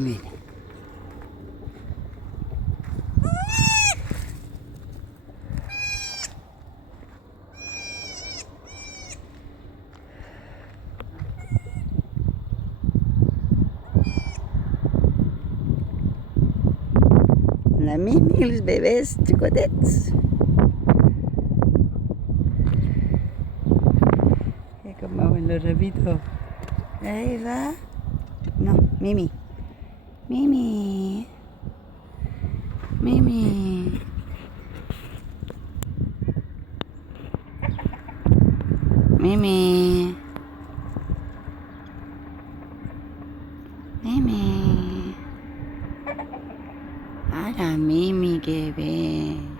Mira. La Mimi i els bebès xicotets. Mira com mouen los rabitos. Ahí va. No, Mimi. Mimi. Mimi. Mimi. Mimi. Ara, Mimi, que bé.